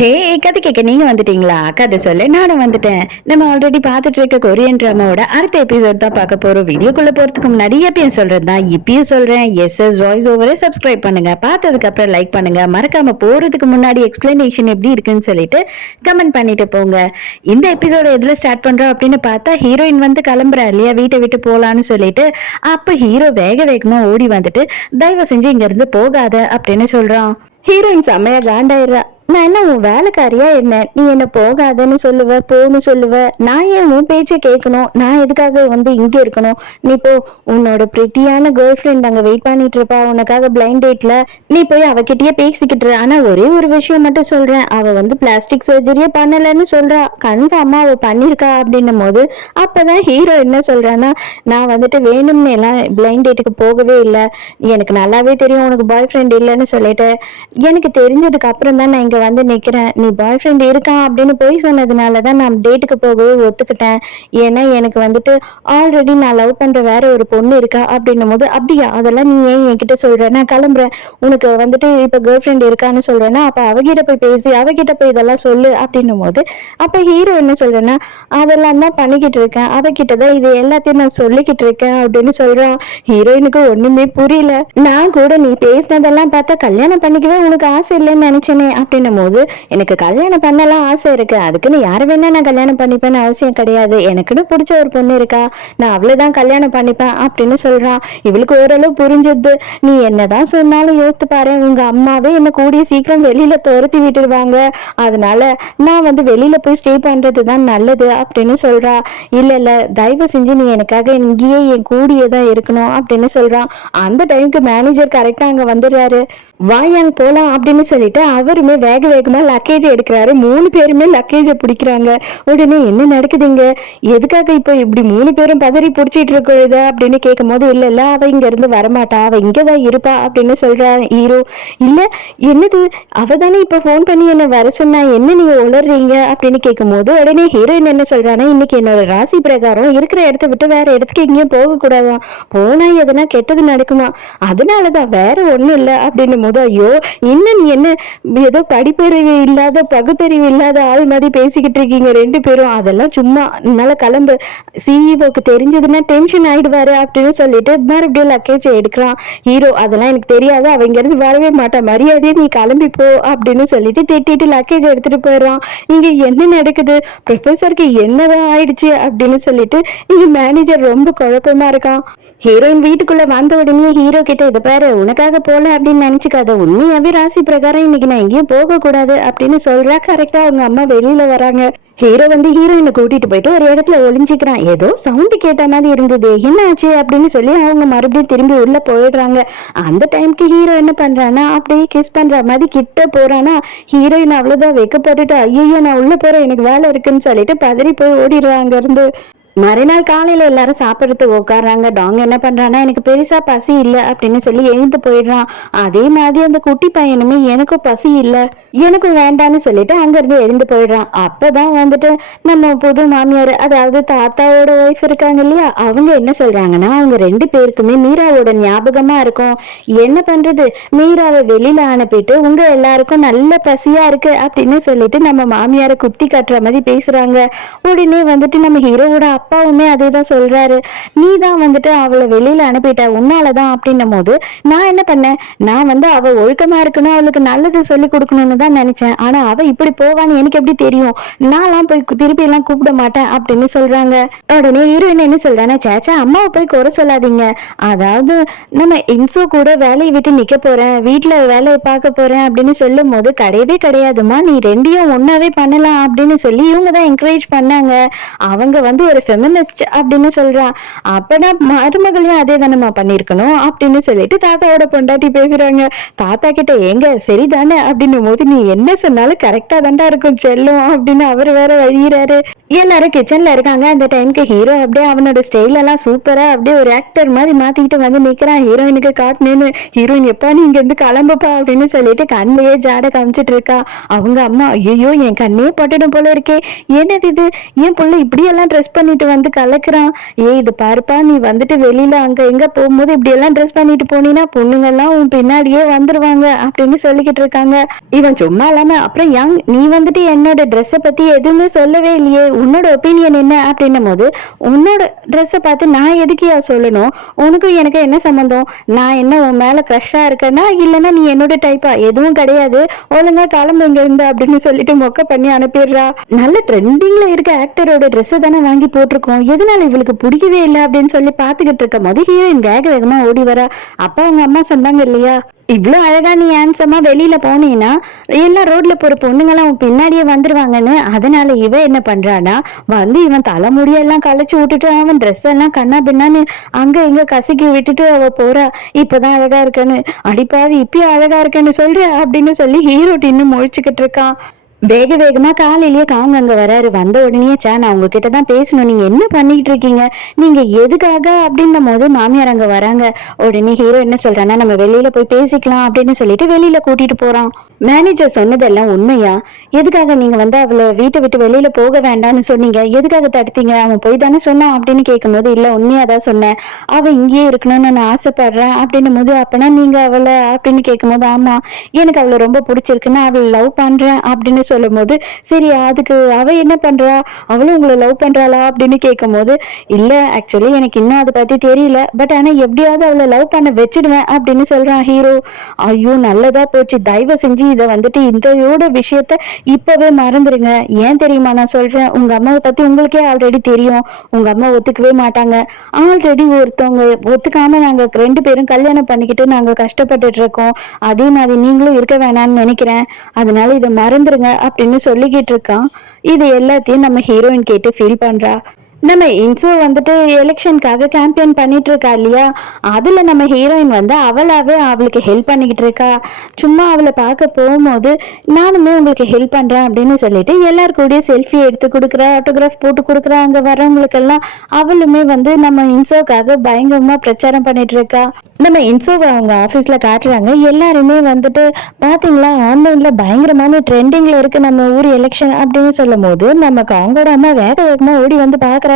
ஹே, கதை கேட்க நீங்க வந்துட்டீங்களா? கதை சொல்ல நானும் வந்துட்டேன். நம்ம ஆல்ரெடி பார்த்துட்டு இருக்க கொரியன் டிராமாவோட அடுத்த எபிசோட் தான் பார்க்க போறோம். வீடியோக்குள்ள போறதுக்கு முன்னாடி எப்பயும் சொல்றதுதான் இப்பயும் சொல்றேன். வாய்ஸ் ஓவரை சப்ஸ்கிரைப் பண்ணுங்க. பார்த்ததுக்கு அப்புறம் லைக் பண்ணுங்க. மறக்காம போறதுக்கு முன்னாடி எக்ஸ்பிளனேஷன் எப்படி இருக்குன்னு சொல்லிட்டு கமெண்ட் பண்ணிட்டு போங்க. இந்த எபிசோட எதுல ஸ்டார்ட் பண்றோம் அப்படின்னு பார்த்தா, ஹீரோயின் வந்து கிளம்புறா இல்லையா, வீட்டை விட்டு போலான்னு சொல்லிட்டு. அப்ப ஹீரோ வேக வேகமா ஓடி வந்துட்டு, தயவு செஞ்சு இங்க இருந்து போகாத அப்படின்னு சொல்றான். ஹீரோயின் செம்மையா காண்டாயிடுறா. நான் என்ன உன் வேலைக்காரியா என்ன? நீ என்ன போகாதன்னு சொல்லுவ, போன்னு சொல்லுவ. நான் ஏன் உன் பேச்சை கேட்கணும்? நான் எதுக்காக வந்து இங்க இருக்கணும்? நீ போ, உன்னோட பிரிட்டியான கேர்ள் ஃப்ரெண்ட் அங்க வெயிட் பண்ணிட்டு இருப்பா உனக்காக பிளைண்ட் டேட்ல. நீ போய் அவகிட்டயே பேசிக்கிட்டு. ஆனா ஒரே ஒரு விஷயம் மட்டும் சொல்றேன், அவ வந்து பிளாஸ்டிக் சர்ஜரியே பண்ணலன்னு சொல்றா. கன்ஃபார்மா அவ பண்ணிருக்கா அப்படின்னும் போது அப்பதான் ஹீரோ என்ன சொல்றான்னா, நான் வந்துட்டு வேணும்னு எல்லாம் பிளைண்ட் டேட்டுக்கு போகவே இல்லை. எனக்கு நல்லாவே தெரியும் உனக்கு பாய் ஃப்ரெண்ட் இல்லைன்னு சொல்லிட்டு. எனக்கு தெரிஞ்சதுக்கு அப்புறம் தான் நான் இங்க வந்து நிக்கிறேன். நீ பாய் ஃப்ரெண்ட் இருக்கான் அப்படின்னு போய் சொன்னதுனாலதான் நான் டேட்டுக்கு போகவே ஒத்துக்கிட்டேன். ஏன்னா எனக்கு வந்துட்டு ஆல்ரெடி நான் லவ் பண்ற வேற ஒரு பொண்ணு இருக்கா அப்படின்னும் போது, அப்படியா, அதெல்லாம் நீ ஏன் என்கிட்ட சொல்ற? நான் கிளம்புறேன். உனக்கு வந்துட்டு இப்ப கேர்ள் ஃப்ரெண்ட் இருக்கான்னு சொல்றேன்னா அப்ப அவகிட்ட போய் பேசி அவகிட்ட போய் இதெல்லாம் சொல்லு அப்படின்னும் போது, அப்ப ஹீரோ என்ன சொல்றேன்னா, அதெல்லாம் தான் பண்ணிக்கிட்டு இருக்கேன், அவகிட்டதான் இது எல்லாத்தையும் நான் சொல்லிக்கிட்டு இருக்கேன் அப்படின்னு சொல்றான். ஹீரோயினுக்கு ஒண்ணுமே புரியல. நான் கூட நீ பேசினதெல்லாம் பார்த்தா கல்யாணம் பண்ணிக்கவே உனக்கு ஆசை இல்லைன்னு நினைச்சேனே அப்படின்னும் போது, எனக்கு கல்யாணம் பண்ணலாம் ஆசை இருக்கு, அதுக்குன்னு யார வேணா நான் கல்யாணம் பண்ணிப்பேன்னு அவசியம் கிடையாது. எனக்குன்னு பிடிச்ச ஒரு பொண்ணு இருக்கா, நான் அவ்வளவுதான் கல்யாணம் பண்ணிப்பேன் அப்படின்னு சொல்றான். இவளுக்கு ஓரளவு புரிஞ்சது. நீ என்னதான் சொன்னாலும் யோசித்து பாரு, உங்க அம்மாவே என்ன கூடிய சீக்கிரம் வெளியில துரத்தி விட்டுருவாங்க, அதனால நான் வந்து வெளியில போய் ஸ்டே பண்றதுதான் நல்லது அப்படின்னு சொல்றா. இல்ல இல்ல, தயவு செஞ்சு நீ எனக்காக இங்கேயே என் கூடியதான் இருக்கணும் அப்படின்னு சொல்றான். அந்த டைமுக்கு மேனேஜர் கரெக்டா அங்க வந்துடுறாரு. வாயாங் போலாம் அப்படின்னு சொல்லிட்டு அவருமே வேக வேகமா லக்கேஜ் எடுக்கிறாரு. 3 பேருமே லக்கேஜை பிடிக்கிறாங்க. உடனே என்ன நடக்குதுங்க, எதுக்காக இப்ப இப்படி 3 பேரும் பதறி பிடிச்சிட்டு இருக்கிறது அப்படின்னு கேட்கும் போது, இல்ல இல்ல அவ இங்க இருந்து வரமாட்டா, அவ இங்கதான் இருப்பா அப்படின்னு சொல்றா ஹீரோ. இல்ல, என்னது, அவ தானே இப்ப போன் பண்ணி என்ன வர சொன்னா, என்ன நீங்க உளறீங்க அப்படின்னு கேட்கும் போது, உடனே ஹீரோயின் என்ன சொல்றானா, இன்னைக்கு என்னோட ராசி பிரகாரம் இருக்கிற இடத்த விட்டு வேற இடத்துக்கு எங்கேயும் போக கூடாதான், போனா எதனா கெட்டது நடக்குமா, அதனாலதான், வேற ஒண்ணும் இல்ல அப்படின்னு போது, ஐயோ இன்னும் நீ என்ன ஏதோ படிப்பறிவு இல்லாத பகுத்தறிவு இல்லாத ஆள் மாதிரி பேசிக்கிட்டு இருக்கீங்க 2 பேரும், அதெல்லாம் சும்மா, என்னால கிளம்பு, சிஇஓக்கு தெரிஞ்சதுன்னா டென்ஷன் ஆயிடுவாரு அப்படின்னு சொல்லிட்டு மறுபடியும் லக்கேஜ் எடுக்கிறான் ஹீரோ. அதெல்லாம் எனக்கு தெரியாது, அவ இங்க இருந்து வரவே மாட்டா, மரியாதையே நீ கிளம்பி போ அப்படின்னு சொல்லிட்டு திட்டிட்டு லக்கேஜ் எடுத்துட்டு போயிடுறான். இங்க என்ன நடக்குது, ப்ரொஃபஸருக்கு என்னதான் ஆயிடுச்சு அப்படின்னு சொல்லிட்டு இங்க மேனேஜர் ரொம்ப குழப்பமா இருக்கான். ஹீரோயின் வீட்டுக்குள்ள வந்த உடனே ஹீரோ கிட்ட, இதை பாரு, உனக்காக போல அப்படின்னு நினைச்சுக்காத, உண்மையாவே ராசி பிரகாரம் இன்னைக்கு நான் எங்கேயும் போக கூடாது அப்படின்னு சொல்றா. கரெக்டா அவங்க அம்மா வெளியில வராங்க. ஹீரோ வந்து ஹீரோயினை கூட்டிட்டு போயிட்டு ஒரு இடத்துல ஒளிஞ்சிக்கிறான். ஏதோ சவுண்ட் கேட்ட மாதிரி இருந்தது, என்ன ஆச்சு அப்படின்னு சொல்லி அவங்க மறுபடியும் திரும்பி உள்ள போயிடுறாங்க. அந்த டைமுக்கு ஹீரோ என்ன பண்றானா, அப்படியே கிஸ் பண்ற மாதிரி கிட்ட போறானா. ஹீரோயின் அவ்வளவுதான் வெக்கப்பட்டுட்டு, ஐயோ நான் உள்ள போறேன், எனக்கு வேலை இருக்குன்னு சொல்லிட்டு பதறி போய் ஓடிடுறாங்க இருந்து. மறுநாள் காலையில எல்லாரும் சாப்பிடறதுக்கு உட்காடுறாங்க. டாங் என்ன பண்றான்னா, எனக்கு பெருசா பசி இல்லை அப்படின்னு சொல்லி எழுந்து போயிடுறான். அதே மாதிரி அந்த குட்டி பையனுமே எனக்கும் பசி இல்லை, எனக்கும் வேண்டான்னு சொல்லிட்டு அங்க இருந்து எழுந்து போயிடுறான். அப்பதான் வந்துட்டு நம்ம புது மாமியார், அதாவது தாத்தாவோட ஒய்ஃப் இருக்காங்க இல்லையா, அவங்க என்ன சொல்றாங்கன்னா, அவங்க 2 பேருக்குமே மீராவோட ஞாபகமா இருக்கும். என்ன பண்றது, மீராவை வெளியில அனுப்பிட்டு உங்க எல்லாருக்கும் நல்ல பசியா இருக்கு அப்படின்னு சொல்லிட்டு நம்ம மாமியாரை குத்தி காட்டுற மாதிரி பேசுறாங்க. உடனே வந்துட்டு நம்ம ஹீரோவோட அப்பாவுமே அதே தான் சொல்றாரு. நீ தான் வந்துட்டு அவளை வெளியில அனுப்பிட்ட, உன்னாலதான் அப்படின்னும் போது, நான் என்ன பண்ணேன், நான் வந்து அவ ஒழுக்கமா இருக்கணும், அவளுக்கு நல்லது சொல்லி கொடுக்கணும்னு தான் நினைச்சேன், ஆனா அவ இப்படி போவான்னு எனக்கு எப்படி தெரியும், நான்லாம் போய் திருப்பி எல்லாம் கூப்பிட மாட்டேன் அப்படின்னு சொல்றாங்க. உடனே ஹீரோயின் என்ன சொல்றானே, சேச்சா அம்மாவை போய் குறை சொல்லாதீங்க, அதாவது நம்ம இன்சோ கூட வேலையை விட்டு நிக்க போறேன், வீட்டுல வேலையை பார்க்க போறேன் அப்படின்னு சொல்லும் போது, கிடையவே கிடையாதுமா, நீ 2யும் ஒன்னாவே பண்ணலாம் அப்படின்னு சொல்லி இவங்க தான் என்கரேஜ் பண்ணாங்க, அவங்க வந்து ஒரு ஃபெமினிஸ்ட் அப்படின்னு சொல்றான். அப்பனா மருமகளையும் அதே தானமா பண்ணிருக்கணும் அப்படின்னு சொல்லிட்டு தாத்தாவோட பொண்டாட்டி பேசுறாங்க. தாத்தா கிட்ட, ஏங்க சரிதானே அப்படின்னும் போது, நீ என்ன சொன்னாலும் கரெக்டா தாண்டா இருக்கும் செல்லும் அப்படின்னு அவர் வேற வழியிறாரு. எல்லாரும் கிச்சன்ல இருக்காங்க. அந்த டைமுக்கு ஹீரோ அப்படியே அவனோட ஸ்டைல் எல்லாம் சூப்பரா அப்படியே ஒரு ஆக்டர் மாதிரி மாத்திக்கிட்டு வந்து நிக்கிறான். ஹீரோயினுக்கு காட்டணும்னு. ஹீரோயின், எப்பா நீ இங்க இருந்து கிளம்புப்பா அப்படின்னு சொல்லிட்டு கண்ணிலேயே ஜாட காமிச்சிட்டு இருக்கா. அவங்க அம்மா, ஐயோ என் கண்ணே பட்டுடும் போல இருக்கே, என்னது இது, என் புள்ள இப்படியெல்லாம் ட்ரெஸ் பண்ணிட்டு பண்ணிட்டு வந்து கலக்குறான். இது பாருப்பா, நீ வந்துட்டு வெளியில அங்க எங்க போகும்போது இப்படி எல்லாம் ட்ரெஸ் பண்ணிட்டு போனீங்கன்னா பொண்ணுங்க எல்லாம் உன் பின்னாடியே வந்துருவாங்க அப்படின்னு சொல்லிக்கிட்டு இருக்காங்க. இவன் சும்மா இல்லாம அப்புறம் யங், நீ வந்துட்டு என்னோட ட்ரெஸ்ஸை பத்தி எதுவுமே சொல்லவே இல்லையே, உன்னோட ஒப்பீனியன் என்ன அப்படின்னும் போது, உன்னோட ட்ரெஸ்ஸை பார்த்து நான் எதுக்கியா சொல்லணும், உனக்கும் எனக்கு என்ன சம்பந்தம், நான் என்ன உன் மேல க்ரஷ்ஷா இருக்கேன்னா இல்லைன்னா நீ என்னோட டைப்பா, எதுவும் கிடையாது, ஒழுங்கா கிளம்பு இங்க இருந்து அப்படின்னு சொல்லிட்டு மொக்க பண்ணி அனுப்பிடுறா. நல்ல ட்ரெண்டிங்ல இருக்க ஆக்டரோட ட்ரெஸ் தானே வாங்கி போட்டிருக்கோம், எதனால இவளுக்கு பிடிக்கவே இல்லை அப்படின்னு சொல்லி பாத்துக்கிட்டு இருக்கும் போது ஹீரோயின் வேக வேகமா ஓடி வரா. அப்பா அவங்க அம்மா சொன்னாங்க இல்லையா, இவ்வளோ அழகா நீ ஹேண்ட்ஸமா வெளியில போனீங்கன்னா எல்லா ரோட்ல போற பொண்ணுங்கெல்லாம் உன் பின்னாடியே வந்துருவாங்கன்னு. அதனால இவ என்ன பண்றானா, வந்து இவன் தலைமுடியெல்லாம் களைச்சு விட்டுட்டு அவன் ட்ரெஸ் எல்லாம் கண்ணா பின்னான்னு அங்க இங்க கசக்கி விட்டுட்டு அவ போறா. இப்பதான் அழகா இருக்கன்னு, அடிப்பாவி இப்பயும் அழகா இருக்கன்னு சொல்ற அப்படின்னு சொல்லி ஹீரோ இன்னும் முழிச்சுக்கிட்டு இருக்கான். வேக வேகமா காலையிலேயே காங்க அங்க வராரு. வந்த உடனே நான் உங்ககிட்ட தான் பேசணும், நீங்க என்ன பண்ணிட்டு இருக்கீங்க, நீங்க எதுக்காக அப்படின்னும் போது மாமியார் அங்க வராங்க. உடனே ஹீரோ என்ன சொல்றான்னா, நம்ம வெளியில போய் பேசிக்கலாம் அப்படின்னு சொல்லிட்டு வெளியில கூட்டிட்டு போறான். மேனேஜர் சொன்னதெல்லாம் உண்மையா, எதுக்காக நீங்க வந்து அவளை வீட்டை விட்டு வெளியில போக வேண்டாம்னு சொன்னீங்க, எதுக்காக தடுத்தீங்க, அவன் போய் தானே சொன்னான் அப்படின்னு கேட்கும் போது, இல்ல உண்மையாதான் சொன்னேன், அவ இங்கேயே இருக்கணும்னு நான் ஆசைப்படுறேன் அப்படின்னும் போது, அப்பனா நீங்க அவளை அப்படின்னு கேட்கும் போது, ஆமா எனக்கு அவளை ரொம்ப பிடிச்சிருக்குன்னு அவளை லவ் பண்றேன் அப்படின்னு சொல்லும் போது, சரி அதுக்கு அவ என்ன பண்றா, அவளும் உங்களை லவ் பண்றாளா அப்படின்னு கேட்கும் போது, இல்ல ஆக்சுவலி எனக்கு இன்னும் அதை பத்தி தெரியல, பட் ஆனா எப்படியாவது அவளை லவ் பண்ண வச்சிடுவேன் அப்படின்னு சொல்றான் ஹீரோ. ஐயோ நல்லதா போச்சு, தயவு செஞ்சு இதை வந்துட்டு இந்த விஷயத்த இப்பவே மறந்துருங்க. ஏன் தெரியுமா நான் சொல்றேன், உங்க அம்மாவை பத்தி உங்களுக்கே ஆல்ரெடி தெரியும், உங்க அம்மா ஒத்துக்கவே மாட்டாங்க, ஆல்ரெடி ஒருத்தவங்க ஒத்துக்காம நாங்க 2 பேரும் கல்யாணம் பண்ணிக்கிட்டு நாங்க கஷ்டப்பட்டுட்டு இருக்கோம், அதே மாதிரி நீங்களும் இருக்க வேணாம்னு நினைக்கிறேன், அதனால இதை மறந்துருங்க அப்படின்னு சொல்லிக்கிட்டு இருக்கான். இது எல்லாத்தையும் நம்ம ஹீரோயின் கேட்டு ஃபீல் பண்றா. நம்ம இன்சோ வந்துட்டு எலெக்ஷனுக்காக கேம்பெயின் பண்ணிட்டு இருக்கா இல்லையா, அதுல நம்ம ஹீரோயின் வந்து அவளாவே அவளுக்கு ஹெல்ப் பண்ணிக்கிட்டு இருக்கா. சும்மா அவளை பார்க்க போகும்போது நானுமே உங்களுக்கு ஹெல்ப் பண்றேன் அப்படின்னு சொல்லிட்டு எல்லாரு கூடயும் செல்ஃபி எடுத்து கொடுக்குறா, ஆட்டோகிராஃப் போட்டு கொடுக்குறா. அங்க வர்றவங்களுக்கெல்லாம் அவளுமே வந்து நம்ம இன்சோக்காக பயங்கரமா பிரச்சாரம் பண்ணிட்டு இருக்கா. நம்ம இன்சோவை அவங்க ஆஃபீஸ்ல காட்டுறாங்க. எல்லாருமே வந்துட்டு பாத்தீங்களா, ஆன்லைன்ல பயங்கரமான ட்ரெண்டிங்ல இருக்கு நம்ம ஊர் எலெக்ஷன் அப்படின்னு சொல்லும் போது, நம்ம காங்கோட அம்மா வேக வேகமா ஓடி வந்து பாக்குறாங்க.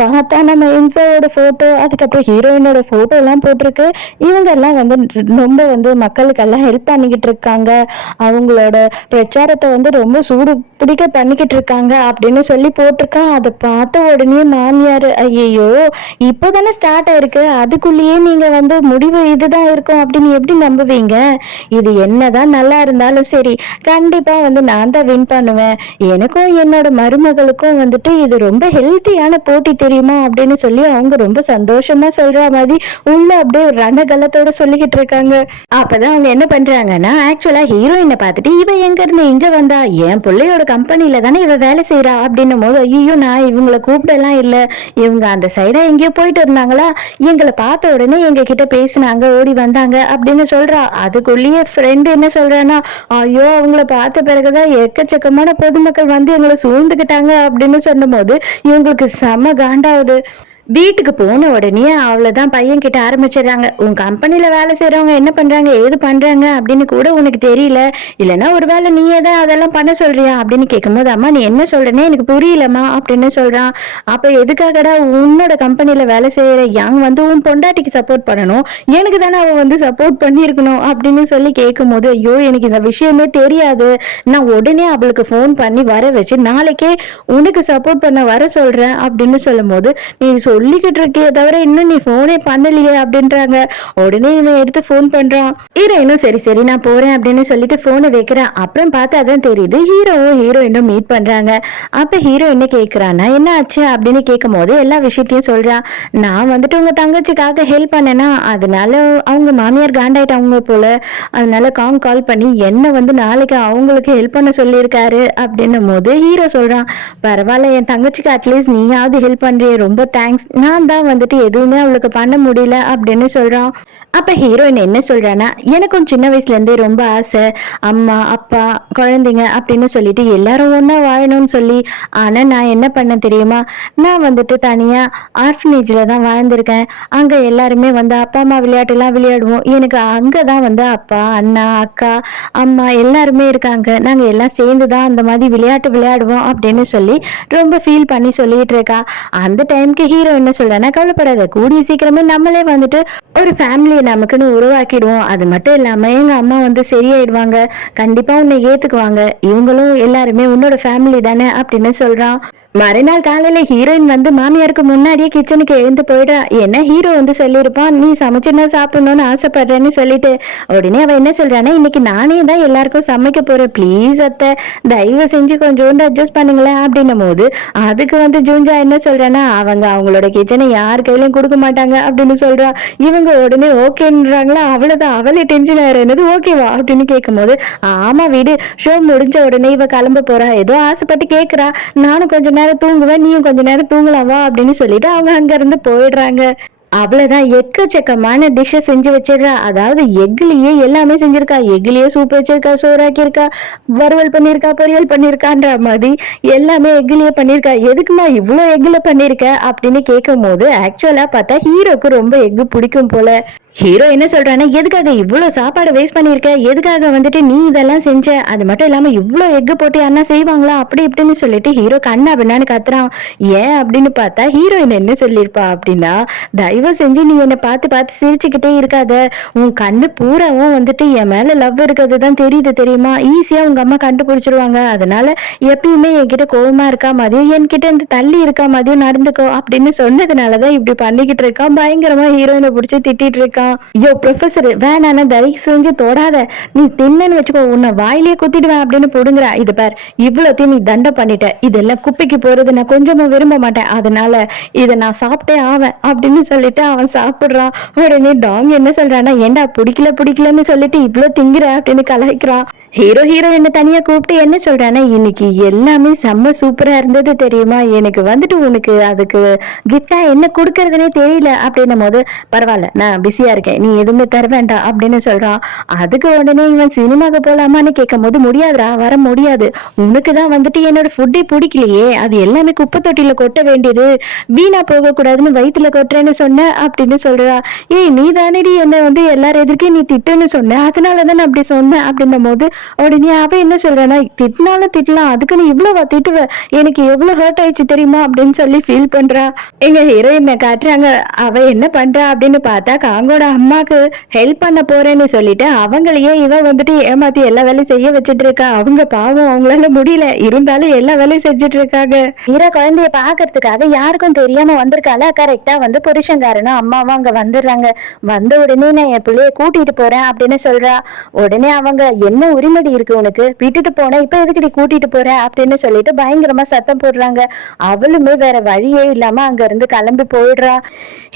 பார்த்தா நம்ம இன்சோவோட போட்டோ, அதுக்கப்புறம் ஹீரோயினோட போட்டோ எல்லாம் போட்டிருக்கு. இவங்க எல்லாம் வந்து ரொம்ப வந்து மக்களுக்கெல்லாம் ஹெல்ப் பண்ணிக்கிட்டு இருக்காங்க, அவங்களோட பிரச்சாரத்தை வந்து ரொம்ப சூடு பிடிக்க பண்ணிக்கிட்டு இருக்காங்க அப்படின்னு சொல்லி போட்டிருக்கா. அதை பார்த்த உடனே மாமியார், ஐயோ இப்போதானே ஸ்டார்ட் ஆயிருக்கு, அதுக்குள்ளேயே நீங்க வந்து முடிவு இதுதான் இருக்கும் அப்படின்னு எப்படி நம்புவீங்க, இது என்னதான் நல்லா இருந்தாலும் சரி கண்டிப்பா வந்து நான் தான் வின் பண்ணுவேன், எனக்கும் என்னோட மருமகளுக்கும் வந்துட்டு இது ரொம்ப ஹெல்த்தியான போட்டி தெரியுமா அப்படின்னு சொல்லி அவங்க ரொம்ப சந்தோஷமா சொல்ற மாதிரி உள்ள அப்படியே ஒரு ரணகலத்தோட சொல்லிக்கிட்டு இருக்காங்க. அப்பதான் அவங்க என்ன பண்றாங்கன்னா, ஆக்சுவலா ஹீரோயினை பார்த்துட்டு இவ எங்க இருந்து இங்க வந்தா, என் பிள்ளையோட கம்பெனில தானே இவ வேலை செய்யறா அப்படின்னும் போது, ஐயோ நான் இவங்களை கூப்பிடலாம் இல்ல, இவங்க அந்த சைடா எங்கேயோ போயிட்டு இருந்தாங்களா, எங்களை பார்த்த உடனே எங்க கிட்ட பேசினாங்க, ஓடி வந்தாங்க அப்படின்னு சொல்றா. அதுக்குள்ளேயே ஃப்ரெண்ட் என்ன சொல்றான்னா, ஐயோ அவங்கள பார்த்த பிறகுதான் எக்கச்சக்கமான பொதுமக்கள் வந்து எங்களை சூழ்ந்துக்கிட்டாங்க அப்படின்னு சொன்னும் போது இவங்களுக்கு செம காண்டாவுது. வீட்டுக்கு போன உடனே அவ்வளவுதான் பையன் கிட்ட ஆரம்பிச்சிடறாங்க, உன் கம்பெனில வேலை செய்யறவங்க என்ன பண்றாங்க ஏது பண்றாங்க அப்படின்னு கூட உனக்கு தெரியல, இல்லைன்னா ஒருவேளை நீயே தான் அதெல்லாம் பண்ண சொல்றியா அப்படின்னு கேட்கும்போது, அம்மா நீ என்ன சொல்றேன்னு எனக்கு புரியலம்மா அப்படின்னு சொல்றான். அப்ப எதுக்காகடா உன்னோட கம்பெனில வேலை செய்யற யங் வந்து உன் பொண்டாட்டிக்கு சப்போர்ட் பண்ணணும், எனக்கு தானே அவ வந்து சப்போர்ட் பண்ணியிருக்கணும் அப்படின்னு சொல்லி கேட்கும் போது, ஐயோ எனக்கு இந்த விஷயமே தெரியாது, நான் உடனே அவளுக்கு போன் பண்ணி வர வச்சு நாளைக்கே உனக்கு சப்போர்ட் பண்ண வர சொல்றேன் அப்படின்னு சொல்லும் போது, நீ சொல்லிக்கிட்டு இருக்கே தவிர இன்னும் நீ போனே பண்ணலையே அப்படின்றாங்க. உடனே இவன் எடுத்து போன் பண்றான். ஹீரோயினும் சரி சரி நான் போறேன் அப்படின்னு சொல்லிட்டு போனை வைக்கிறான். அப்புறம் பார்த்தா அதான் தெரியுது ஹீரோவும் ஹீரோயினும் மீட் பண்றாங்க. அப்ப ஹீரோ என்ன கேட்கிறான்னா, என்ன ஆச்சு அப்படின்னு கேட்கும் போது எல்லா விஷயத்தையும் சொல்றான். நான் வந்துட்டு உங்க தங்கச்சிக்காக ஹெல்ப் பண்ணேன்னா அதனால அவங்க மாமியார் காண்டாயிட்டாங்க போல, அதனால கால் பண்ணி என்ன வந்து நாளைக்கு அவங்களுக்கு ஹெல்ப் பண்ண சொல்லியிருக்காரு அப்படின்னும் போது ஹீரோ சொல்றான், பரவாயில்ல என் தங்கச்சிக்கு அட்லீஸ்ட் நீயாவது ஹெல்ப் பண்றிய, ரொம்ப தேங்க்ஸ் நான் தான் வந்துட்டு எதுவுமே அவளுக்கு பண்ண முடியல அப்படின்னு சொல்றான். அப்ப ஹீரோயின் என்ன சொல்றான்னா, எனக்கும் சின்ன வயசுல இருந்தே ரொம்ப ஆசை, அம்மா அப்பா குழந்தைங்க அப்படின்னு சொல்லிட்டு எல்லாரும் ஒண்ணா வாழணும்னு சொல்லி. ஆனா நான் என்ன பண்ண தெரியுமா, நான் வந்துட்டு தனியா ஆர்ஃபனேஜ்ல தான் வாழ்ந்திருக்கேன். அங்க எல்லாருமே வந்து அப்பா அம்மா விளையாட்டு எல்லாம் விளையாடுவோம். எனக்கு அங்கதான் வந்து அப்பா அண்ணா அக்கா அம்மா எல்லாருமே இருக்காங்க. நாங்க எல்லாம் சேர்ந்துதான் அந்த மாதிரி விளையாட்டு விளையாடுவோம் அப்படின்னு சொல்லி ரொம்ப ஃபீல் பண்ணி சொல்லிட்டு இருக்கா. அந்த டைம்க்கு ஹீரோ என்ன சொல்றான்னா, கவலைப்படாத, கூடிய சீக்கிரமே நம்மளே வந்துட்டு ஒரு ஃபேமிலியை நமக்குன்னு உருவாக்கிடுவோம். அது மட்டும் இல்லாம எங்க அம்மா வந்து சரியாயிடுவாங்க, கண்டிப்பா உன்னை ஏத்துக்குவாங்க, இவங்களும் எல்லாருமே உன்னோட ஃபேமிலி தானே அப்படின்னு சொல்றான். மறுநாள் காலையில ஹீரோயின் வந்து மாமியாருக்கு முன்னாடியே கிச்சனுக்கு எழுந்து போயிடுறா. ஏன்னா ஹீரோ வந்து சொல்லியிருப்பான், நீ சமைச்சுன்னா சாப்பிடணும்னு ஆசைப்படுறேன்னு சொல்லிட்டு. உடனே அவ என்ன சொல்றான்னா, இன்னைக்கு நானே தான் எல்லாருக்கும் சமைக்க போறேன், ப்ளீஸ் அத்தை தயவு செஞ்சு கொஞ்சோண்டு அட்ஜஸ்ட் பண்ணுங்களேன் அப்படின்னும் போது அதுக்கு வந்து ஜூஞ்சா என்ன சொல்றான்னா, அவங்களோட கிச்சனை யார் கையிலும் கொடுக்க மாட்டாங்க அப்படின்னு சொல்றா. இவங்க உடனே ஓகேன்றாங்களா. அவ்வளவுதான், அவளே டென்ஷன் ஆயிடுறது. ஓகேவா அப்படின்னு கேட்கும் போது, ஆமா வீடு ஷோ முடிஞ்ச உடனே இவ கிளம்ப போறா, ஏதோ ஆசைப்பட்டு கேட்கிறா, நானும் கொஞ்ச நேரம் தூங்குவேன், நீயும் கொஞ்ச நேரம் தூங்கலாமா அப்படின்னு சொல்லிட்டு அவங்க அங்க இருந்து போயிடுறாங்க. அவ்வளவுதான், எக்கச்சக்கமான டிஷ்ஷை செஞ்சு வச்சிடுறா. அதாவது எக்லயே எல்லாமே செஞ்சிருக்கா. எக்லயே சூப் வச்சிருக்கா, சோறாக்கி இருக்கா, வறுவல் பண்ணிருக்கா, பொரியல் பண்ணிருக்கான்ற மாதிரி எல்லாமே எக்லயே பண்ணிருக்கா. எதுக்குமா இவ்வளவு எக்ல பண்ணிருக்க அப்படின்னு கேட்கும் போது ஆக்சுவலா பார்த்தா ஹீரோக்கு ரொம்ப எக் பிடிக்கும் போல. ஹீரோ என்ன சொல்றான்னா, எதுக்காக இவ்வளவு சாப்பாடு வேஸ்ட் பண்ணிருக்க, எதுக்காக வந்துட்டு நீ இதெல்லாம் செஞ்ச, அது மட்டும் இல்லாம இவ்வளவு எக்கு போட்டு அண்ணா செய்வாங்களா அப்படி இப்படின்னு சொல்லிட்டு ஹீரோ கண்ணா பின்னான்னு கத்துறான். ஏன் அப்படின்னு பார்த்தா ஹீரோயின் என்ன சொல்லியிருப்பா அப்படின்னா, தயவு செஞ்சு நீ என்னை பார்த்து பார்த்து சிரிச்சுக்கிட்டே இருக்காத, உன் கண்ணு பூராவும் வந்துட்டு என் மேல லவ் இருக்கிறது தான் தெரியுது தெரியுமா, ஈஸியா உங்க அம்மா கண்டுபிடிச்சிருவாங்க, அதனால எப்பயுமே என்கிட்ட கோவமா இருக்கா மாதிரியும் என்கிட்ட இருந்து தள்ளி இருக்கா மாதிரியும் நடந்துக்கோ அப்படின்னு சொன்னதுனாலதான் இப்படி பண்ணிக்கிட்டு இருக்கான். பயங்கரமா ஹீரோயினை பிடிச்சி திட்டிட்டு இருக்கான். யோ ப்ரொஃபசர் வேணானா தயவு செஞ்சு தொடாத, நீ தின்னன்னு வச்சுக்கோ, உன்னை வாயிலேயே குத்திடுவேன் அப்படின்னு புடுங்குறா. இது பார், இவ்வளோத்தையும் நீ தண்டம் பண்ணிட்ட, இதெல்லாம் குப்பைக்கு போறது நான் கொஞ்சமும் விரும்ப மாட்டேன், அதனால இதை நான் சாப்பிட்டே ஆவேன் அப்படின்னு சொல்லிட்டு அவன் சாப்பிடுறான். உடனே டாங் என்ன சொல்றான்னா, ஏண்டா பிடிக்கலன்னு சொல்லிட்டு இவ்வளோ திங்குற அப்படின்னு கலாய்க்கிறான். ஹீரோயினை தனியா கூப்பிட்டு என்ன சொல்றான்னா, இன்னைக்கு எல்லாமே செம்ம சூப்பரா இருந்தது தெரியுமா, எனக்கு வந்துட்டு உனக்கு அதுக்கு கிஃப்டா என்ன கொடுக்கறதுனே தெரியல அப்படின்னும் போது, பரவாயில்ல நான் பிஸியா இருக்கேன், நீ எதுவுமே தர வேண்டாம் அப்படின்னு சொல்றான். அதுக்கு உடனே இவன் சினிமாக்கு போலாமான்னு கேட்கும் போது, முடியாதுடா வர முடியாது, உனக்கு தான் வந்துட்டு என்னோட ஃபுட்டே பிடிக்கலையே, அது எல்லாமே குப்பை தொட்டியில கொட்ட வேண்டியது, வீணா போக கூடாதுன்னு வயிற்றுல கொட்டுறேன்னு சொன்ன அப்படின்னு சொல்றா. ஏய் நீ தானடி என்ன வந்து எல்லாரும் எதிர்க்கே நீ திட்டுன்னு சொன்ன, அதனாலதான் நான் அப்படி சொன்னேன் அப்படின்னும் போது உடனே அவ என்ன சொல்றானா, திட்டினாலும் திட்டலாம், அதுக்குன்னு இவ்வளவா திட்டுவ, எனக்கு எவ்வளவு ஹர்ட் ஆயிடுச்சு தெரியுமா அப்படின்னு சொல்லி ஃபீல் பண்றா. எங்க ஹீரோயினை காட்டுறாங்க. அவ என்ன பண்றா அப்படின்னு பார்த்தா, காங்கோட அம்மாக்கு ஹெல்ப் பண்ண போறேன்னு சொல்லிட்டு அவங்களையே இவ வந்துட்டு ஏமாத்தி எல்லா வேலையும் செய்ய வச்சுட்டு இருக்கா. அவங்க பாவம், அவங்களால முடியல, இருந்தாலும் எல்லா வேலையும் செஞ்சுட்டு இருக்காங்க. ஹீரோ குழந்தைய பாக்குறதுக்காக யாருக்கும் தெரியாம வந்திருக்கால, கரெக்டா வந்து புருஷன்காரனும் அம்மாவும் அங்க வந்துடுறாங்க. வந்த உடனே நான் என் பிள்ளைய கூட்டிட்டு போறேன் அப்படின்னு சொல்றா. உடனே அவங்க, என்ன உரிமடி இருக்கு உனக்கு, விட்டுட்டு போன, இப்ப எதுக்கு கூட்டிட்டு போற அப்படின்னு சொல்லிட்டு பயங்கரமா சத்தம் போடுறாங்க. அவளுமே வேற வழியே இல்லாம அங்க இருந்து கிளம்பி போயிடுறா.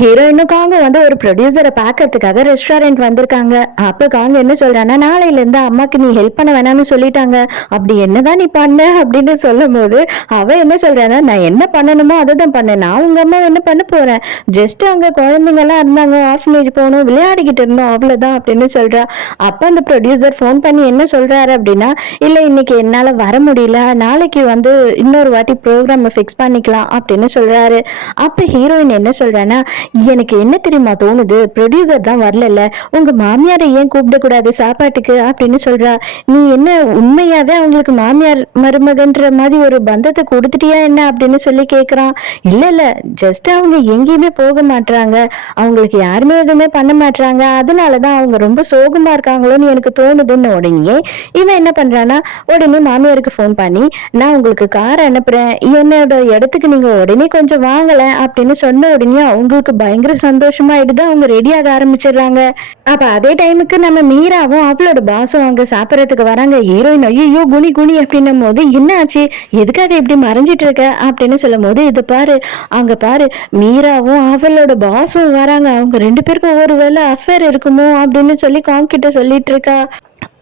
ஹீரோயினும் காங்க வந்து ஒரு ப்ரொடியூசரை பாக்கிறதுக்காக ரெஸ்டாரண்ட் வந்திருக்காங்க. அப்ப காங்க என்ன சொல்றான்னா, நாளையில இருந்து அம்மாக்கு நீ ஹெல்ப் பண்ண வேணாம்னு சொல்லிட்டாங்க, அப்படி என்னதான் நீ பண்ண அப்படின்னு சொல்லும் போது அவ என்ன சொல்றான்னா, நான் என்ன பண்ணணுமோ அதை தான் பண்ணேன், நான் உங்க அம்மா என்ன பண்ண போறேன், ஜஸ்ட் அங்க குழந்தைங்க எல்லாம் இருந்தாங்க, ஆர்ஃபனேஜ் போகணும், விளையாடிக்கிட்டு இருந்தோம், அவ்வளவுதான் அப்படின்னு சொல்றா. அப்ப அந்த ப்ரொடியூசர் போன் பண்ணி என்ன சொல்றாரு அப்படின்னா, இல்ல இன்னைக்கு என்னால வர முடியல, நாளைக்கு வந்து இன்னொரு வாட்டி ப்ரோக்ராம் ஃபிக்ஸ் பண்ணிக்கலாம் அப்படின்னு சொல்றாரு. அப்ப ஹீரோயின் என்ன சொல்றான்னா, எனக்கு என்ன தெரியுமா தோணுது, ப்ரொடியூசர் தான் வரல, உங்க மாமியாரை ஏன் கூப்பிடக்கூடாது சாப்பாட்டுக்கு அப்படின்னு சொல்றா. நீ என்ன உண்மையாவே அவங்களுக்கு மாமியார் மருமகன்ற மாதிரி ஒரு பந்தத்தை கொடுத்துட்டியா என்ன அப்படின்னு சொல்லி கேட்கிறான். இல்ல ஜஸ்ட் அவங்க எங்கேயுமே போக மாட்டாங்க, அவங்களுக்கு யாருமே எதுவுமே பண்ண மாட்டாங்க, அதனாலதான் அவங்க ரொம்ப சோகமா இருக்காங்களோன்னு எனக்கு தோணுதுன்னு. உடனே இவன் என்ன பண்றானா, உடனே மாமியாருக்கு போன் பண்ணி, நான் உங்களுக்கு கார் அனுப்புறேன், என்னோட இடத்துக்கு நீங்க உடனே கொஞ்சம் வாங்கல அப்படின்னு சொன்ன உடனே அவங்களுக்கு பயங்கர சந்தோஷமாயிடுது. அவங்க ரெடியாக ஆரம்பிச்சிடுறாங்க. அப்ப அதே டைமுக்கு நம்ம மீராவும் அவளோட பாசும் அங்க சாப்பிடறதுக்கு வராங்க. ஹீரோயின் ஐயோ குனி குனி அப்படின்னும் போது, என்ன ஆச்சு, எதுக்காக இப்படி மறைஞ்சிட்டு இருக்க அப்படின்னு சொல்லும் போது, இது பாரு அங்க பாரு, மீராவும் அவளோட பாசும் வராங்க, அவங்க ரெண்டு பேருக்கும் ஒரு வேளை அஃபேர் இருக்குமோ அப்படின்னு சொல்லி காங்கிட்ட சொல்லிட்டு இருக்கா.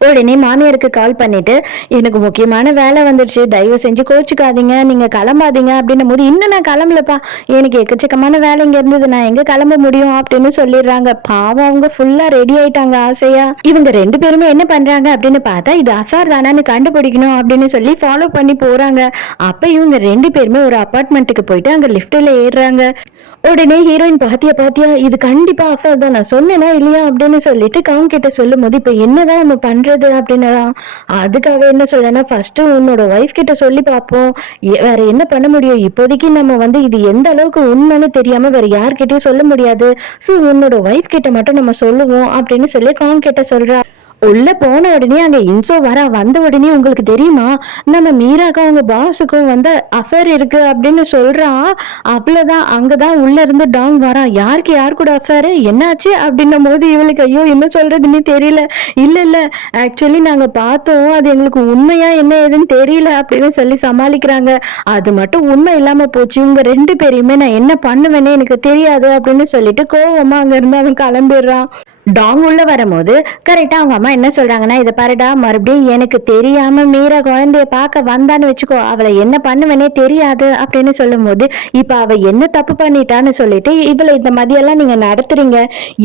உடனே மாமியாருக்கு கால் பண்ணிட்டு, எனக்கு முக்கியமான வேலை வந்துடுச்சு, தயவு செஞ்சு கோச்சுக்காதீங்க, நீங்க கிளம்பாதீங்க அப்படின்னும் போது, இன்னும் நான் கிளம்பலப்பா, எனக்கு எக்கச்சக்கமான வேலை இங்க இருந்தது, நான் எங்க கிளம்ப முடியும் அப்படின்னு சொல்லிடுறாங்க. பாவம் அவங்க ஃபுல்லா ரெடி ஆயிட்டாங்க ஆசையா. இவங்க 2 பேருமே என்ன பண்றாங்க அப்படின்னு பார்த்தா, இது அஃபேர் தானான்னு கண்டுபிடிக்கணும் அப்படின்னு சொல்லி ஃபாலோ பண்ணி போறாங்க. அப்ப இவங்க 2 பேருமே ஒரு அபார்ட்மெண்ட்டுக்கு போயிட்டு அங்க லிஃப்ட்ல ஏறுறாங்க. உடனே ஹீரோயின் பாத்தியா பாத்தியா இது கண்டிப்பா அஃபேர் தான், நான் சொன்னேனா இல்லையா அப்படின்னு சொல்லிட்டு காங் கிட்ட சொல்லும் போது, இப்ப என்னதான் நம்ம பண்றது அப்படின்னு. அதுக்காக என்ன சொல்றேன்னா, ஃபர்ஸ்ட் உன்னோட ஒய்ஃப் கிட்ட சொல்லி பார்ப்போம், வேற என்ன பண்ண முடியும், இப்போதைக்கு நம்ம வந்து இது எந்த அளவுக்கு உண்மைன்னு தெரியாம வேற யார்கிட்டயும் சொல்ல முடியாது, சோ உன்னோட ஒய்ஃப் கிட்ட மட்டும் நம்ம சொல்லுவோம் அப்படின்னு சொல்லி காங் கிட்ட சொல்றா. உள்ள போன உடனே அங்க இன்சோ வந்த உடனே, உங்களுக்கு தெரியுமா நம்ம மீராக்கும் அவங்க பாஸுக்கும் வந்து அஃபேர் இருக்கு அப்படின்னு சொல்றான். அவ்வளவுதான், அங்கதான் உள்ள இருந்து டாங் வரான். யாருக்கு யார் கூட அஃபேர், என்னாச்சு அப்படின்னும் போது இவளுக்கு ஐயோ என்ன சொல்றதுன்னு தெரியல. இல்ல இல்ல, ஆக்சுவலி நாங்க பார்த்தோம், அது எங்களுக்கு உண்மையா என்ன ஏதுன்னு தெரியல அப்படின்னு சொல்லி சமாளிக்கிறாங்க. அது மட்டும் உண்மை இல்லாம போச்சு, இவங்க 2 பேரையுமே நான் என்ன பண்ணுவேன்னு எனக்கு தெரியாது அப்படின்னு சொல்லிட்டு கோவமா அங்க இருந்து அவன் கிளம்பிடுறான். டாங் உள்ள வரும்போது கரெக்டா அவங்க அம்மா என்ன சொல்றாங்கன்னா, இதை பாருடா, மறுபடியும் எனக்கு தெரியாம மீரா குழந்தைய பார்க்க வந்தான்னு வச்சுக்கோ, அவளை என்ன பண்ணுவேனே தெரியாது அப்படின்னு சொல்லும் போது, இப்ப அவ என்ன தப்பு பண்ணிட்டான்னு சொல்லிட்டு இவளை இந்த மதியெல்லாம் நீங்க நடத்துறீங்க,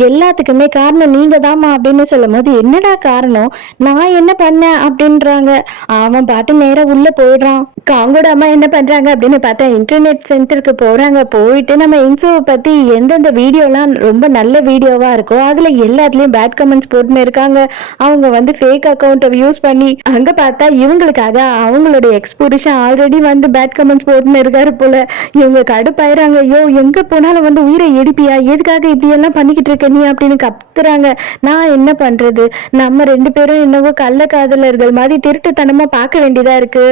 எல்லாத்துக்குமே காரணம் நீங்க தாமா அப்படின்னு சொல்லும் போது, என்னடா காரணம், நான் என்ன பண்ணேன் அப்படின்றாங்க. அவன் பாட்டு நேரம் உள்ள போயிடுறான். காங்கோட அம்மா என்ன பண்றாங்க அப்படின்னு பார்த்தா, இன்டர்நெட் சென்டருக்கு போறாங்க. போயிட்டு நம்ம இன்சோவை பத்தி எந்தெந்த வீடியோலாம் ரொம்ப நல்ல வீடியோவா இருக்கோ அதுல எல்லாத்துலயும் பேட் கமெண்ட்ஸ் போட்டுன்னு இருக்காங்க. அவங்க வந்து ஃபேக் அக்கௌண்ட்டை யூஸ் பண்ணி அங்க பார்த்தா இவங்களுக்காக அவங்களோட எக்ஸ்போரிஷன் ஆல்ரெடி வந்து பேட் கமெண்ட்ஸ் போட்டுன்னு இருக்காரு போல. இவங்க கடுப்பாயிறாங்க. ஐயோ எங்க போனாலும் வந்து உயிரை எடுப்பியா, எதுக்காக இப்படி எல்லாம் பண்ணிக்கிட்டு இருக்க நீ அப்படின்னு கத்துறாங்க. நான் என்ன பண்றது, நம்ம 2 பேரும் என்னவோ கள்ள காதலர்கள் மாதிரி திருட்டுத்தனமா பார்க்க வேண்டியதா இருக்கு,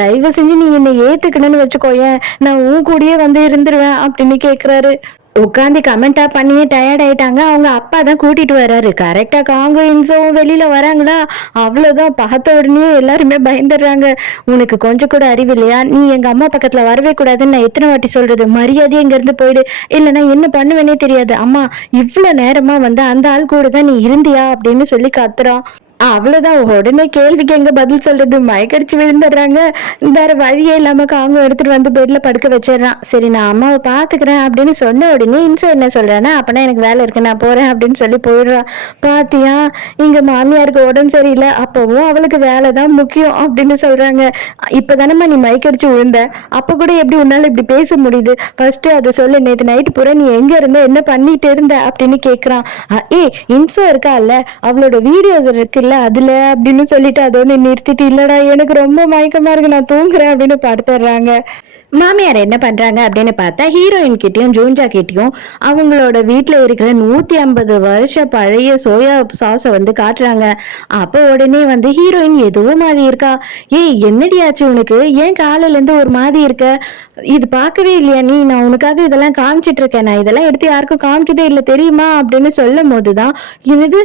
தயவு செஞ்சு நீ என்னை ஏத்துக்கணும்னு வச்சுக்கோயேன், நான் உன் கூடயே வந்து இருந்துருவேன் அப்படின்னு கேக்குறாரு. உட்காந்து கமெண்டா பண்ணியே டயர்ட் ஆயிட்டாங்க. அவங்க அப்பா தான் கூட்டிட்டு வர்றாரு. கரெக்டா காங்கோ இன்சோவும் வெளியில வராங்களா, அவ்வளவுதான், பார்த்த உடனே எல்லாருமே பயந்துடுறாங்க. உனக்கு கொஞ்சம் கூட அறிவு இல்லையா, நீ எங்க அம்மா பக்கத்துல வரவே கூடாதுன்னு நான் எத்தனை வாட்டி சொல்றது, மரியாதையே இங்க இருந்து போயிடு, இல்லைன்னா என்ன பண்ணுவேனே தெரியாது. அம்மா இவ்வளவு நேரமா வந்து அந்த ஆள் கூட தான் நீ இருந்தியா அப்படின்னு சொல்லி கத்துறான். அவ்வளவுதான், உடனே கேள்விக்கு எங்க பதில் சொல்றது, மயக்கடிச்சு விழுந்துடுறாங்க. வேற வழியே இல்லாம காங்க எடுத்துட்டு வந்து பெட்ல படுக்க வச்சிடறான். சரி நான் அம்மாவை பாத்துக்கிறேன் அப்படின்னு சொன்ன உடனே இன்சோ என்ன சொல்றான்னா, அப்பனா எனக்கு வேலை இருக்கு நான் போறேன் அப்படின்னு சொல்லி போயிடுறான். பாத்தியா, இங்க மாமியாருக்கு உடம்பு சரியில்லை, அப்பவும் அவளுக்கு வேலைதான் முக்கியம் அப்படின்னு சொல்றாங்க. இப்பதானம்மா நீ மயக்கடிச்சு விழுந்த, அப்ப கூட எப்படி உன்னால இப்படி பேச முடியுது, ஃபர்ஸ்ட் அதை சொல்லு, நேற்று நைட்டு பூரா நீ எங்க இருந்த, என்ன பண்ணிட்டு இருந்த அப்படின்னு கேக்குறான். இன்சோ இருக்கா இல்ல, அவளோட வீடியோஸ் இருக்கு அதுல அப்படின்னு சொல்லிட்டு அதோட நிறுத்திட்டு, இல்லடா எனக்கு ரொம்ப மயக்கமா இருக்கு நான் தூங்குறேன் அப்படின்னு படுத்துடுறாங்க. மாமியார் என்ன பண்றாங்க அப்படின்னு பார்த்தா, ஹீரோயின் கிட்டயும் ஜூன்ஜா கிட்டயும் அவங்களோட வீட்டுல இருக்கிற 150 வருஷ பழைய சோயா சாஸை வந்து காட்டுறாங்க. அப்ப உடனே வந்து ஹீரோயின் எதுவும் மாதிரி இருக்கா, ஏய் என்னடியாச்சு உனக்கு, ஏன் காலையில இருந்து ஒரு மாதிரி இருக்க, இது பார்க்கவே இல்லையா நீ, நான் உனக்காக இதெல்லாம் காமிச்சிட்டு இருக்கேன், நான் இதெல்லாம் எடுத்து யாருக்கும் காமிச்சதே இல்லை தெரியுமா அப்படின்னு சொல்லும் போதுதான், இது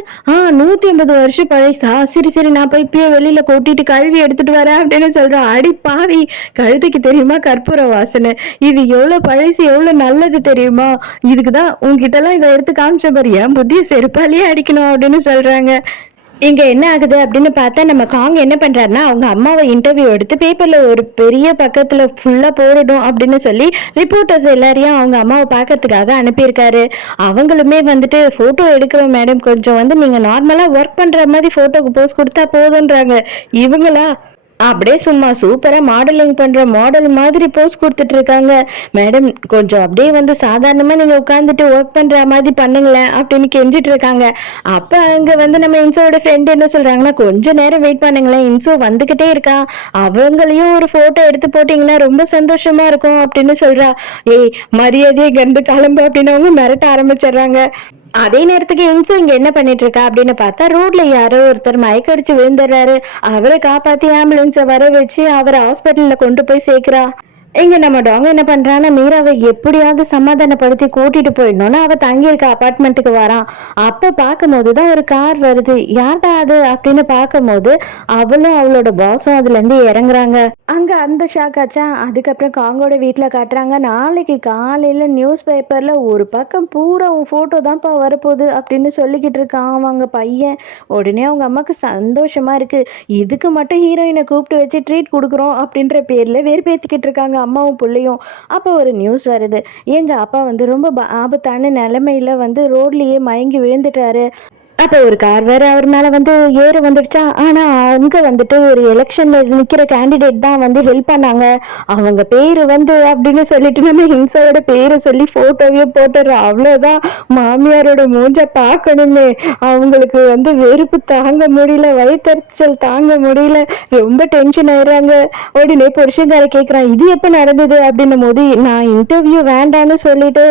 150 வருஷம் பழைசா, சரி சரி நான் போய் இப்பயே வெளியில கொட்டிட்டு கழுவி எடுத்துட்டு வரேன் அப்படின்னு சொல்றேன். அடி பாவி, கழுதைக்கு தெரியுமா கற்பூர வாசனை, இது எவ்வளவு பழசு எவ்வளவு நல்லது தெரியுமா, இதுக்குதான் உங்ககிட்ட எல்லாம் இதை எடுத்து காமிச்ச பாரு, ஏன் புத்திய செருப்பாலேயே அடிக்கணும் அப்படின்னு சொல்றாங்க. இங்க என்ன ஆகுது அப்படின்னு பார்த்தா, நம்ம காங் என்ன பண்றாருன்னா, அவங்க அம்மாவை இன்டர்வியூ எடுத்து பேப்பர்ல ஒரு பெரிய பக்கத்துல ஃபுல்லா போடணும் அப்படின்னு சொல்லி ரிப்போர்ட்டர்ஸ் எல்லாரையும் அவங்க அம்மாவை பார்க்கறதுக்காக அனுப்பியிருக்காரு. அவங்களுமே வந்துட்டு போட்டோ எடுக்கிறோம் மேடம், கொஞ்சம் வந்து நீங்க நார்மலா ஒர்க் பண்ற மாதிரி போட்டோக்கு போஸ்ட் கொடுத்தா போதுன்றாங்க. இவங்களா அப்படியே சும்மா சூப்பரா மாடலிங் பண்ற மாடல் மாதிரி போஸ்ட் கொடுத்துட்டு இருக்காங்க. மேடம் கொஞ்சம் அப்படியே வந்து சாதாரணமா நீங்க உட்காந்துட்டு ஒர்க் பண்ற மாதிரி பண்ணுங்களேன் அப்படின்னு கெஞ்சிட்டு இருக்காங்க. அப்ப அங்க வந்து நம்ம இன்சோட ஃப்ரெண்ட் என்ன சொல்றாங்கன்னா, கொஞ்ச நேரம் வெயிட் பண்ணுங்களேன், இன்சோ வந்துகிட்டே இருக்கா, அவங்களையும் ஒரு போட்டோ எடுத்து போட்டீங்கன்னா ரொம்ப சந்தோஷமா இருக்கும் அப்படின்னு சொல்றா. ஏய் மரியாதையை கண்டு கிளம்பு அப்படின்னு அவங்க மிரட்ட ஆரம்பிச்சிடுறாங்க. அதே நேரத்துக்கு இன்சோ இங்க என்ன பண்ணிட்டு இருக்கா அப்படின்னு பார்த்தா, ரோட்ல யாரோ ஒருத்தர் மயக்கடிச்சு விழுந்துடுறாரு. அவரை காப்பாத்தி ஆம்புலன்ஸை வர வச்சு அவரை ஹாஸ்பிட்டல்ல கொண்டு போய் சேர்க்கிறா. இங்க நம்ம டாங்க என்ன பண்றான்னா மீராவை எப்படியாவது சமாதானப்படுத்தி கூட்டிட்டு போயிடணும்னு அவ தங்கியிருக்க அபார்ட்மெண்ட்டுக்கு வரான். அப்ப பார்க்கும் போதுதான் ஒரு கார் வருது. யார்டா அது அப்படின்னு பார்க்கும்போது அவளும் அவளோட பாஸும் அதுல இருந்து இறங்குறாங்க. அங்க அந்த ஷாக் ஆச்சா. அதுக்கப்புறம் காங்கோட வீட்டுல காட்டுறாங்க. நாளைக்கு காலையில நியூஸ் பேப்பர்ல ஒரு பக்கம் பூரா உன் போட்டோ தான்ப்பா வரப்போகுது அப்படின்னு சொல்லிக்கிட்டு இருக்கான் அவங்க பையன். உடனே அவங்க அம்மாக்கு சந்தோஷமா இருக்கு. இதுக்கு மட்டும் ஹீரோயினை கூப்பிட்டு வச்சு ட்ரீட் கொடுக்குறோம் அப்படின்ற பேர்ல வெறுப்பேத்திக்கிட்டு இருக்காங்க அம்மாவும் பிள்ளையும். அப்போ ஒரு நியூஸ் வருது. எங்க அப்பா வந்து ரொம்ப ஆபத்தான நிலைமையில வந்து ரோட்லயே மயங்கி விழுந்துட்டாரு. அப்போ ஒரு கார் வேற அவர் மேல வந்து ஏற வந்துடுச்சா. ஆனா அங்க வந்துட்டு ஒரு எலெக்ஷன்ல நிக்கிற கேண்டிடேட் தான் வந்து ஹெல்ப் பண்ணாங்க. அவங்க பேரு வந்து அப்படின்னு சொல்லிட்டு நம்ம ஹிம்சாவோட பேரை சொல்லி போட்டோவே போட்டுறோம். அவ்வளவுதான். மாமியாரோட மூஞ்ச பார்க்கணுமே. அவங்களுக்கு வந்து வெறுப்பு தாங்க முடியல, வயிற்றுச்சல் தாங்க முடியல, ரொம்ப டென்ஷன் ஆயிடுறாங்க. உடனே புருஷங்கார கேட்குறான், இது எப்போ நடந்தது அப்படின்னும் போது, நான் இன்டர்வியூ வேண்டான்னு சொல்லிட்டு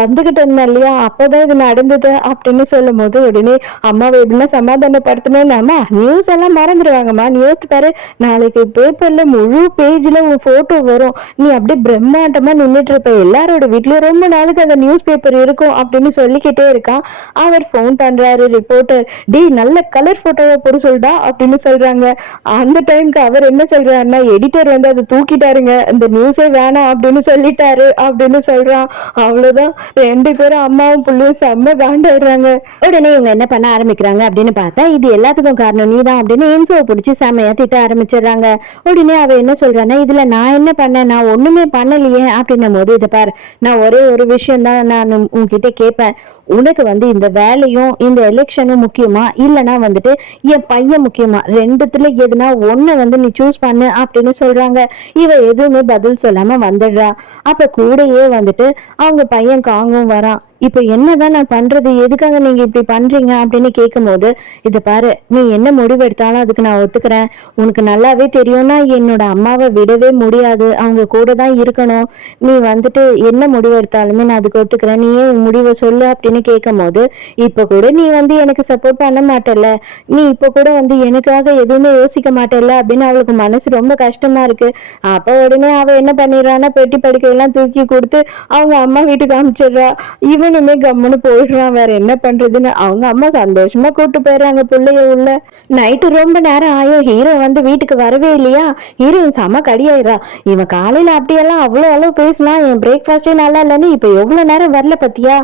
வந்துகிட்டு இருந்தேன் இல்லையா, அப்போதான் இது நடந்தது அப்படின்னு சொல்லும் போது உடனே அம்மாவை எப்படின்னா சமாதானப்படுத்தணும். அம்மா நியூஸ் எல்லாம் மறந்துடுவாங்கம்மா, நியூஸ் பாரு, நாளைக்கு பேப்பர்ல முழு பேஜ்ல உன் போட்டோ வரும், நீ அப்படியே பிரம்மாண்டமா நின்றுட்டு இருப்ப, எல்லாரோட வீட்லயும் ரொம்ப நாளுக்கு அந்த நியூஸ் பேப்பர் இருக்கும் அப்படின்னு சொல்லிக்கிட்டே இருக்கான். அவர் போன் பண்றாரு ரிப்போர்ட்டர், டி நல்ல கலர் போட்டோவை போட சொல்டா அப்படின்னு சொல்றாங்க. அந்த டைம்க்கு அவர் என்ன சொல்றாருன்னா, எடிட்டர் வந்து அதை தூக்கிட்டாருங்க, இந்த நியூஸே வேணாம் அப்படின்னு சொல்லிட்டாரு அப்படின்னு சொல்றான். அவ்வளவுதான். ரெண்டு பேரும் அம்மாவும் புள்ளையும் செம்ம காண்டாடுறாங்க. உடனே இவங்க என்ன பண்ண ஆரம்பிக்கிறாங்க அப்படின்னு பார்த்தா, இது எல்லாத்துக்கும் காரணம் நீதான் அப்படின்னு என்சோவை பிடிச்சி செமையா திட்ட ஆரம்பிச்சிடுறாங்க. உடனே அவ என்ன சொல்றான்னா, இதுல நான் என்ன பண்ணேன், நான் ஒண்ணுமே பண்ணலையே அப்படின்னும் போது, இதை பாரு, நான் ஒரே ஒரு விஷயம் தான் நான் உன்கிட்ட கேட்பேன், உனக்கு வந்து இந்த வேலையும் இந்த எலெக்ஷனும் முக்கியமா இல்லைன்னா வந்துட்டு என் பையன் முக்கியமா, ரெண்டுத்துல எதுனா ஒன்ன வந்து நீ சூஸ் பண்ணு அப்படின்னு சொல்றாங்க. இவ எதுவுமே பதில் சொல்லாம வந்துடுறா. அப்ப கூடயே வந்துட்டு அவங்க பையன் காங்கும் வரான். இப்ப என்னதான் நான் பண்றது, எதுக்காக நீங்க இப்படி பண்றீங்க அப்படின்னு கேட்கும் போது, இதை பாரு, நீ என்ன முடிவு எடுத்தாலும் அதுக்கு நான் ஒத்துக்கிறேன், உனக்கு நல்லாவே தெரியும்னா என்னோட அம்மாவை விடவே முடியாது, அவங்க கூட தான் இருக்கணும், நீ வந்துட்டு என்ன முடிவு எடுத்தாலுமே நான் அதுக்கு ஒத்துக்கிறேன், நீ ஏன் உன் முடிவை சொல்லு அப்படின்னு கேட்கும் போது, இப்ப கூட நீ வந்து எனக்கு சப்போர்ட் பண்ண மாட்டல, நீ இப்ப கூட வந்து எனக்காக எதுவுமே யோசிக்க மாட்டல அப்படின்னு அவளுக்கு மனசு ரொம்ப கஷ்டமா இருக்கு. அப்ப உடனே அவ என்ன பண்ணிடுறான்னா, பெட்டி படுக்கையெல்லாம் தூக்கி கொடுத்து அவங்க அம்மா வீட்டுக்கு அனுப்பிச்சிடுறா. இவனுமே கம்முன்னு போயிடுறான். வேற என்ன பண்றதுன்னு அவங்க அம்மா சந்தோஷமா கூட்டு போயிடுறாங்க பிள்ளைய உள்ள. நைட்டு ரொம்ப நேரம் ஆயும் ஹீரோ வந்து வீட்டுக்கு வரவே இல்லையா. ஹீரோயின் செம கடியாயிரா. இவன் காலையில அப்படியெல்லாம் அவ்வளோ அளவு பேசினா, என் பிரேக்ஃபாஸ்டே நல்லா இல்லைன்னு இப்ப எவ்வளவு நேரம் வரல பத்தியா,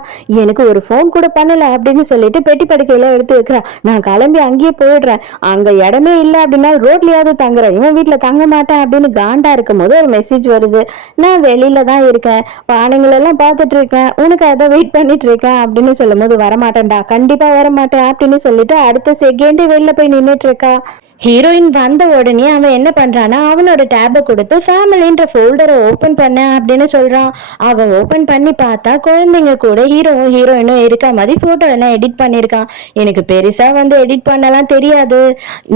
எனக்கு ஒரு ஃபோன் கூட பண்ணல அப்படின்னு சொல்லிட்டு பெட்டி படுக்கையில எடுத்து வைக்கிறா. நான் கிளம்பி அங்கேயே போயிடுறேன், அங்க இடமே இல்லை அப்படின்னா ரோட்லயாவது தங்குறேன், இவன் வீட்டுல தங்க மாட்டேன் அப்படின்னு காண்டா இருக்கும் போது ஒரு மெசேஜ் வருது. நான் வெளியில தான் இருக்கேன், பானைங்களெல்லாம் பார்த்துட்டு இருக்கேன், உனக்கு அதை வெயிட் பண்ணிட்டு இருக்கேன் அப்படின்னு சொல்லும் போது, வரமாட்டேன்டா, கண்டிப்பா வரமாட்டேன் அப்படின்னு சொல்லிட்டு அடுத்த செகண்டே வெளில போய் நின்றுட்டு இருக்கா. ஹீரோயின் வந்த உடனே அவன் என்ன பண்றான்னா, அவனோட டேபை கொடுத்து ஃபேமிலின்ற ஃபோல்டரை ஓப்பன் பண்ண அப்படின்னு சொல்றான். அவன் ஓப்பன் பண்ணி பார்த்தா குழந்தைங்க கூட ஹீரோவும் ஹீரோயினும் இருக்க மாதிரி போட்டோ எல்லாம் எடிட் பண்ணியிருக்கான். எனக்கு பெருசா வந்து எடிட் பண்ணலாம் தெரியாது,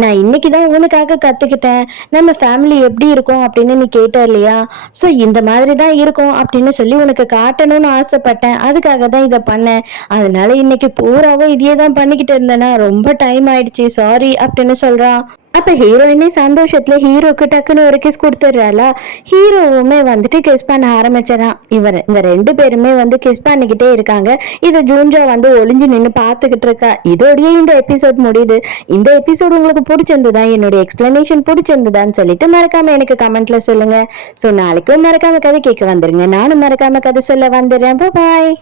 நான் இன்னைக்கு தான் உனக்காக கத்துக்கிட்டேன், நம்ம ஃபேமிலி எப்படி இருக்கும் அப்படின்னு நீ கேட்ட இல்லையா, ஸோ இந்த மாதிரி தான் இருக்கும் அப்படின்னு சொல்லி உனக்கு காட்டணும்னு ஆசைப்பட்டேன், அதுக்காக தான் இதை பண்ணேன், அதனால இன்னைக்கு பூராவும் இதையே தான் பண்ணிக்கிட்டு இருந்தேன்னா ரொம்ப டைம் ஆயிடுச்சு, சாரி அப்படின்னு சொல்றான். அப்ப ஹீரோயினே சந்தோஷத்துல ஹீரோக்கு டக்குன்னு ஒரு கிஸ் கொடுத்துடுறாளா. ஹீரோவுமே வந்துட்டு கிஸ் பண்ண ஆரம்பிச்சிடான். இந்த ரெண்டு பேருமே வந்து கிஸ் பண்ணிக்கிட்டே இருக்காங்க. இதை ஜூன்ஜா வந்து ஒளிஞ்சு நின்று பார்த்துக்கிட்டு இருக்கா. இதோடய இந்த எபிசோட் முடியுது. இந்த எபிசோட் உங்களுக்கு பிடிச்சிருந்ததா, என்னோட எக்ஸ்பிளனேஷன் பிடிச்சிருந்ததான்னு சொல்லிட்டு மறக்காம எனக்கு கமெண்ட்ல சொல்லுங்க. ஸோ நாளைக்கும் மறக்காம கதை கேட்க வந்துருங்க, நானும் மறக்காம கதை சொல்ல வந்துடுறேன். பாய்.